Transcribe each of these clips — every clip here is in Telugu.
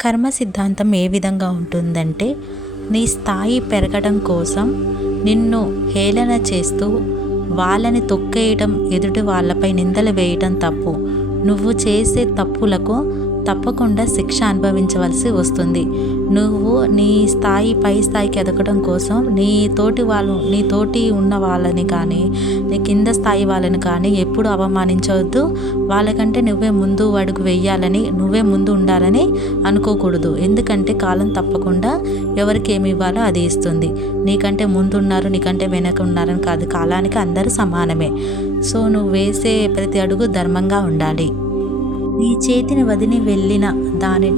కర్మ సిద్ధాంతం ఏ విధంగా ఉంటుందంటే నీ స్థాయి పెరగడం కోసం నిన్ను హేళన చేస్తూ వాళ్ళని తొక్కేయడం ఎదుటి వాళ్ళపై నిందలు వేయడం తప్పు. నువ్వు చేసే తప్పులకు తప్పకుండా శిక్ష అనుభవించవలసి వస్తుంది. నువ్వు నీ స్థాయి పై స్థాయికి ఎదగడం కోసం నీ తోటి వాళ్ళు నీ తోటి ఉన్న వాళ్ళని కానీ నీ కింద స్థాయి వాళ్ళని కానీ ఎప్పుడు అవమానించవద్దు. వాళ్ళకంటే నువ్వే ముందు అడుగు వెయ్యాలని నువ్వే ముందు ఉండాలని అనుకోకూడదు. ఎందుకంటే కాలం తప్పకుండా ఎవరికి ఏమి ఇవ్వాలో అది ఇస్తుంది. నీకంటే ముందు ఉన్నారు నీకంటే వెనక ఉన్నారని కాదు. కాలానికి అందరూ సమానమే. సో నువ్వు వేసే ప్రతి అడుగు ధర్మంగా ఉండాలి. నీ చేతిని వదిలి వెళ్ళిన దాని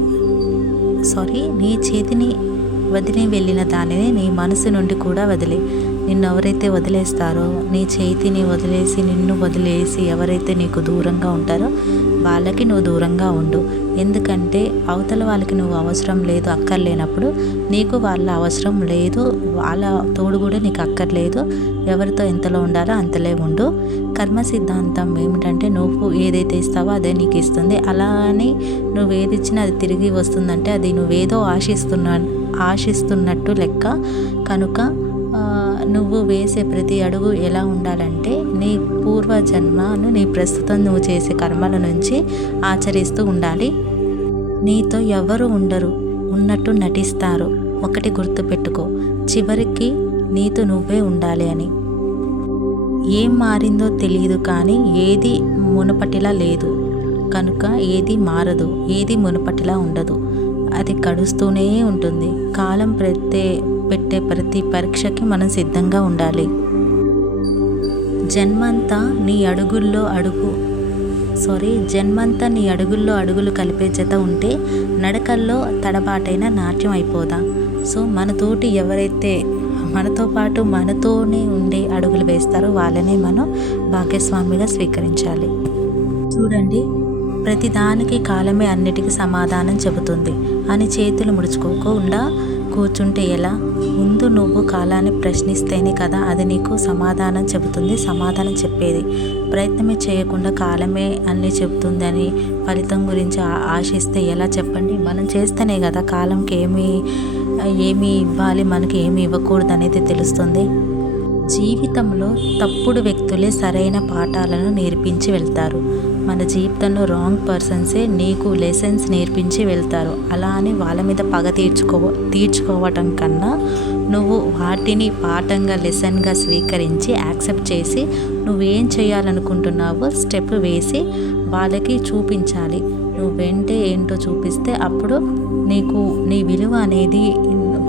సారీ నీ చేతిని వదిలి వెళ్ళిన దానిని నీ మనసు నుండి కూడా వదిలే. నిన్ను ఎవరైతే వదిలేస్తారో నీ చేతిని వదిలేసి నిన్ను వదిలేసి ఎవరైతే నీకు దూరంగా ఉంటారో వాళ్ళకి నువ్వు దూరంగా ఉండు. ఎందుకంటే అవతల వాళ్ళకి నువ్వు అవసరం లేదు అక్కర్లేనప్పుడు నీకు వాళ్ళ అవసరం లేదు వాళ్ళ తోడు కూడా నీకు అక్కర్లేదు. ఎవరితో ఎంతలో ఉండాలో అంతలే ఉండు. కర్మ సిద్ధాంతం ఏమిటంటే నువ్వు ఏదైతే ఇస్తావో అదే నీకు ఇస్తుంది. అలా అని నువ్వు ఏది ఇచ్చినా అది తిరిగి వస్తుందంటే అది నువ్వేదో ఆశిస్తున్నా ఆశిస్తున్నట్టు లెక్క. కనుక నువ్వు వేసే ప్రతి అడుగు ఎలా ఉండాలంటే నీ పూర్వ జన్మను నీ ప్రస్తుతం నువ్వు చేసే కర్మల నుంచి ఆచరిస్తూ ఉండాలి. నీతో ఎవరు ఉండరు ఉన్నట్టు నటిస్తారు. ఒకటి గుర్తుపెట్టుకో చివరికి నీతో నువ్వే ఉండాలి అని. ఏం మారిందో తెలియదు కానీ ఏది మునుపటిలా లేదు. కనుక ఏది మారదు ఏది మునుపటిలా ఉండదు. అది గడుస్తూనే ఉంటుంది. కాలం ప్రతి పెట్టే ప్రతి పరీక్షకి మనం సిద్ధంగా ఉండాలి. జన్మంతా నీ అడుగుల్లో అడుగు. సారీ జన్మంతా నీ అడుగుల్లో అడుగులు కలిపే జత ఉంటే నడకల్లో తడబాటైన నాట్యం అయిపోదా? సో మనతోటి ఎవరైతే మనతో పాటు మనతోనే ఉండే అడుగులు వేస్తారో వాళ్ళనే మనం భాగ్యస్వామిగా స్వీకరించాలి. చూడండి ప్రతిదానికి కాలమే అన్నిటికీ సమాధానం చెబుతుంది. అని చేతులు ముడుచుకోకుండా కూర్చుంటే ఎలా? ముందు నువ్వు కాలాన్ని ప్రశ్నిస్తేనే కదా అది నీకు సమాధానం చెబుతుంది సమాధానం చెప్పేది. ప్రయత్నమే చేయకుండా కాలమే అన్నీ చెబుతుంది అని ఫలితం గురించి ఆశిస్తే ఎలా చెప్పండి? మనం చేస్తేనే కదా కాలంకి ఏమి ఏమి ఇవ్వాలి మనకి ఏమి ఇవ్వకూడదు అనేది తెలుస్తుంది. జీవితంలో తప్పుడు వ్యక్తులే సరైన పాఠాలను నేర్పించి వెళ్తారు. మన జీవితంలో రాంగ్ పర్సన్సే నీకు లెసన్స్ నేర్పించి వెళ్తారు. అలా అని వాళ్ళ మీద పగ తీర్చుకో తీర్చుకోవటం కన్నా నువ్వు వాటిని పాఠంగా లెసన్గా స్వీకరించి యాక్సెప్ట్ చేసి నువ్వేం చేయాలనుకుంటున్నావో స్టెప్ వేసి వాళ్ళకి చూపించాలి. నువ్వేంటే ఏంటో చూపిస్తే అప్పుడు నీకు నీ విలువ అనేది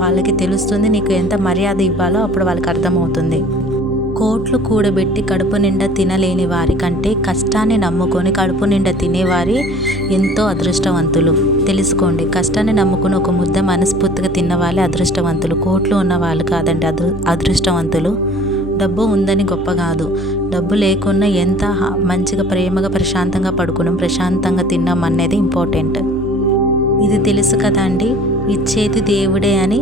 వాళ్ళకి తెలుస్తుంది నీకు ఎంత మర్యాద ఇవ్వాలో అప్పుడు వాళ్ళకి అర్థమవుతుంది. కోట్లు కూడబెట్టి కడుపు నిండా తినలేని వారి కంటే కష్టాన్ని నమ్ముకొని కడుపు నిండా తినేవారి ఎంతో అదృష్టవంతులు. తెలుసుకోండి కష్టాన్ని నమ్ముకుని ఒక ముద్ద మనస్ఫూర్తిగా తిన్న వాళ్ళే అదృష్టవంతులు. కోట్లు ఉన్న వాళ్ళు కాదండి అదృ అదృష్టవంతులు. డబ్బు ఉందని గొప్ప కాదు. డబ్బు లేకున్నా ఎంత మంచిగా ప్రేమగా ప్రశాంతంగా పడుకున్నాం ప్రశాంతంగా తిన్నాం అనేది ఇంపార్టెంట్. ఇది తెలుసు కదా అండి ఇచ్చేది దేవుడే అని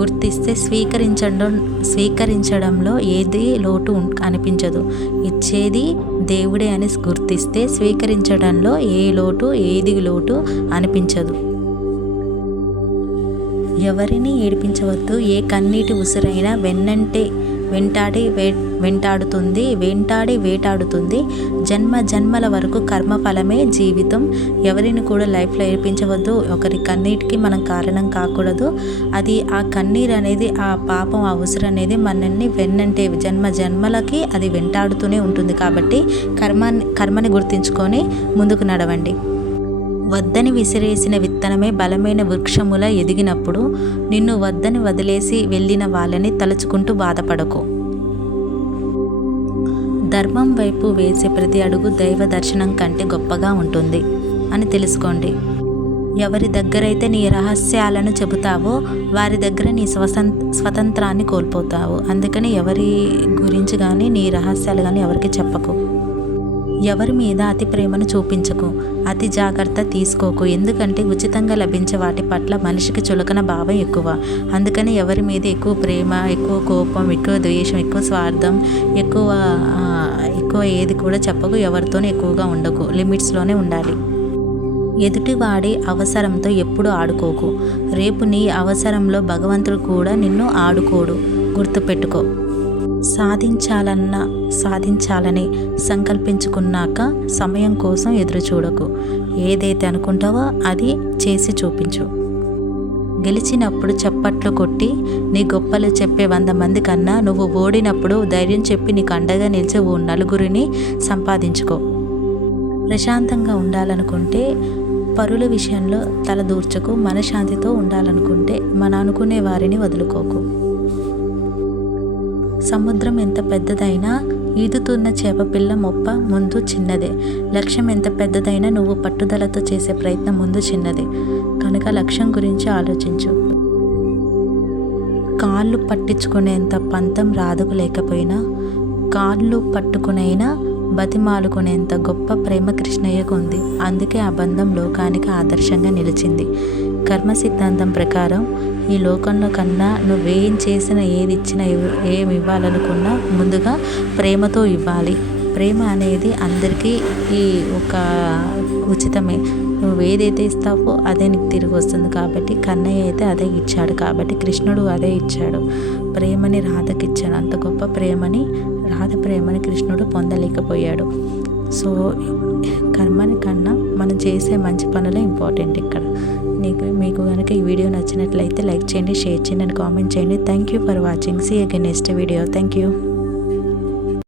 గుర్తిస్తే స్వీకరించడం స్వీకరించడంలో ఏది లోటు అనిపించదు. ఇచ్చేది దేవుడే అని గుర్తిస్తే స్వీకరించడంలో ఏ లోటు ఏది లోటు అనిపించదు. ఎవరిని ఏడిపించవద్దు. ఏ కన్నీటి ఉసిరైనా వెన్నంటే వెంటాడి వే వెంటాడుతుంది వెంటాడి వేటాడుతుంది. జన్మ జన్మల వరకు కర్మఫలమే జీవితం. ఎవరిని కూడా లైఫ్లో ఏడిపించవద్దు. ఒకరి కన్నీటికి మనం కారణం కాకూడదు. అది ఆ కన్నీరు అనేది ఆ పాపం ఆ ఉసిరు అనేది మనల్ని వెన్నంటే జన్మ జన్మలకి అది వెంటాడుతూనే ఉంటుంది. కాబట్టి కర్మాన్ని కర్మని గుర్తించుకొని ముందుకు నడవండి. వద్దని విసిరేసిన విత్తనమే బలమైన వృక్షములా ఎదిగినప్పుడు నిన్ను వద్దని వదిలేసి వెళ్ళిన వాళ్ళని తలుచుకుంటూ బాధపడకు. ధర్మం వైపు వేసే ప్రతి అడుగు దైవ దర్శనం కంటే గొప్పగా ఉంటుంది అని తెలుసుకోండి. ఎవరి దగ్గరైతే నీ రహస్యాలను చెబుతావో వారి దగ్గర నీ స్వసం స్వతంత్రాన్ని కోల్పోతావు. అందుకని ఎవరి గురించి కానీ నీ రహస్యాలు కానీ ఎవరికి చెప్పకు. ఎవరి మీద అతి ప్రేమను చూపించకు అతి జాగ్రత్త తీసుకోకు. ఎందుకంటే ఉచితంగా లభించే వాటి పట్ల మనిషికి చులకన భావం ఎక్కువ. అందుకని ఎవరి మీద ఎక్కువ ప్రేమ ఎక్కువ కోపం ఎక్కువ ద్వేషం ఎక్కువ స్వార్థం ఎక్కువ ఎక్కువ ఏది కూడా చెప్పకు. ఎవరితోనే ఎక్కువగా ఉండకు. లిమిట్స్లోనే ఉండాలి. ఎదుటివాడి అవసరంతో ఎప్పుడు ఆడుకోకు. రేపు నీ అవసరంలో భగవంతుడు కూడా నిన్ను ఆడుకోడు. గుర్తుపెట్టుకో. సాధించాలన్న సాధించాలని సంకల్పించుకున్నాక సమయం కోసం ఎదురు చూడకు ఏదైతే అనుకుంటావో అది చేసి చూపించు. గెలిచినప్పుడు చప్పట్లు కొట్టి నీ గొప్పలు చెప్పే వంద మంది కన్నా నువ్వు ఓడినప్పుడు ధైర్యం చెప్పి నీకు అండగా నిలిచే ఓ నలుగురిని సంపాదించుకో. ప్రశాంతంగా ఉండాలనుకుంటే పరుల విషయంలో తలదూర్చకు మనశ్శాంతితో ఉండాలనుకుంటే మన అనుకునే వారిని వదులుకోకు. సముద్రం ఎంత పెద్దదైనా ఈదుతున్న చేపపిల్ల మొప్ప ముందు చిన్నదే. లక్ష్యం ఎంత పెద్దదైనా నువ్వు పట్టుదలతో చేసే ప్రయత్నం ముందు చిన్నదే. కనుక లక్ష్యం గురించి ఆలోచించు. కాళ్ళు పట్టించుకునేంత పంతం రాదుకు లేకపోయినా కాళ్ళు పట్టుకునైనా బతిమాలుకునేంత గొప్ప ప్రేమ కృష్ణయ్యకు ఉంది. అందుకే ఆ బంధం లోకానికి ఆదర్శంగా నిలిచింది. కర్మ సిద్ధాంతం ప్రకారం ఈ లోకంలో కన్నా నువ్వేం చేసినా ఏది ఇచ్చినా ఏమి ఇవ్వాలనుకున్నా ముందుగా ప్రేమతో ఇవ్వాలి. ప్రేమ అనేది అందరికీ ఈ ఒక ఉచితమే. నువ్వు ఏదైతే ఇస్తావో అదే నీకు తిరిగి వస్తుంది. కాబట్టి కన్నయ్య అయితే అదే ఇచ్చాడు. కాబట్టి కృష్ణుడు అదే ఇచ్చాడు. ప్రేమని రాధకి ఇచ్చాడు అంత గొప్ప ప్రేమని రాధ ప్రేమని కృష్ణుడు పొందలేకపోయాడు. సో కర్మని కన్నా మనం చేసే మంచి పనులే ఇంపార్టెంట్ ఇక్కడ. నీకు మీకు కనుక ఈ వీడియో నచ్చినట్లయితే లైక్ చేయండి షేర్ చేయండి అండ్ కామెంట్ చేయండి. Thank you for watching see again next video thank you